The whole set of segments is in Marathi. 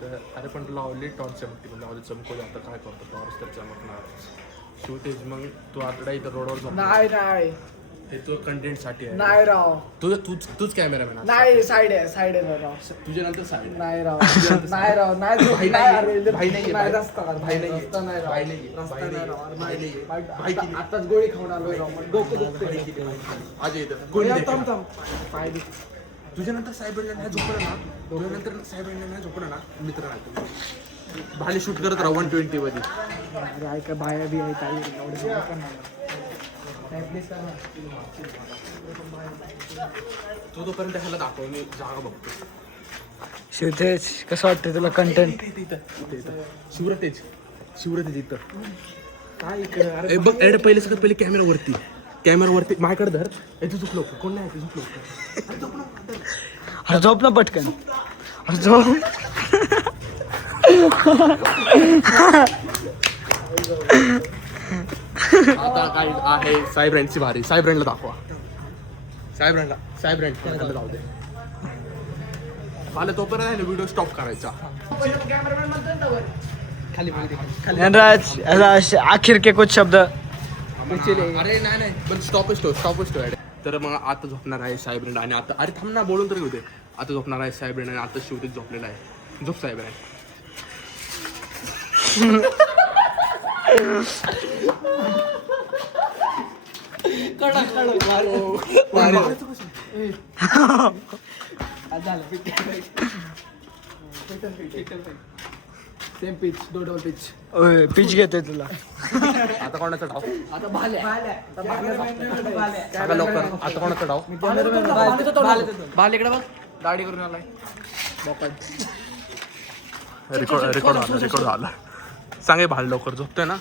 तर अरे पण लावली टॉर्च चमकती म्हणजे लावली चमकू दे आता काय करतो टॉर्च तर चमकणार शिवतेज मग तू आता इथं रोडवर झोप नाही हे तू कंटेंट साठी आहे नाही राव तूच कॅमेरामॅन नाही साईड आहे राव तुझ्या नंतर साईड नाही राव नाही भाई नाही भाई नाही नाही रस्ता भाई नाही रस्ता नाही राव भाई नाही रस्ता नाही राव भाई नाही भाई किती आताच गोळी खाऊन आलोय राव मग डोकं दुखतंय आज येतं कोणी थांब पाय दुख तुझ्या नंतर साहेबांना नाही झोपलं ना तुझ्यानंतर साहेबांना नाही झोपलं ना मित्र नाही भाले शूट करत राहू 120 मध्ये अरे ऐका बाया बी आहे काही एवढं तो तोपर्यंत त्याला दाखव मी जागा बघतो शिवतेज कसं वाटतं तुला कंटेंट शिवरतेज इथं काय बघ ऍड पहिले सगळ्यात पहिले कॅमेरावरती माझ्याकडे धर तू झुकलो कोण नाही ते झुकलो अरे झोप ना पटकन अरे झोप आता काय आहे साहेबरांची भारी साहेबरांना दाखवा साहेबरांना जाऊ दे मला तोपर्यंत आहे ना व्हिडिओ स्टॉप करायचा राज आखिर के कुछ शब्द अरे नाही पण स्टॉपच ठेव तर मग आता झोपणार आहे साहेबरेंड आणि आता अरे थांब ना बोलून तरी होते आता झोपणार आहे साहेबरेंड आणि आता शिवतेज झोपलेला आहे झोप साहेबरेंड सेम पिच डबल पिच घेतोय तुला आता कोणाचा डाव आता भाले सांगा लवकर आता कोणाचा डाव भालेकडे बघ दाढी करून आलाय रेकॉर्ड झाला सांगे भाल लवकर झोपतोय ना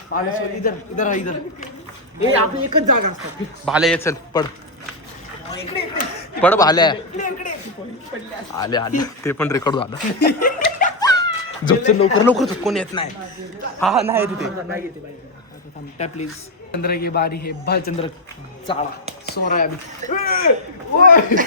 इधर आपली एकच जागा असतात भाले ये चल पड भाल्या आले ते पण रेकॉर्ड झालं झोपचं लवकर झोपून येत नाही हा नाही तिथे प्लीज चंद्र की बारी है भालचंद्र चाळा सोहरा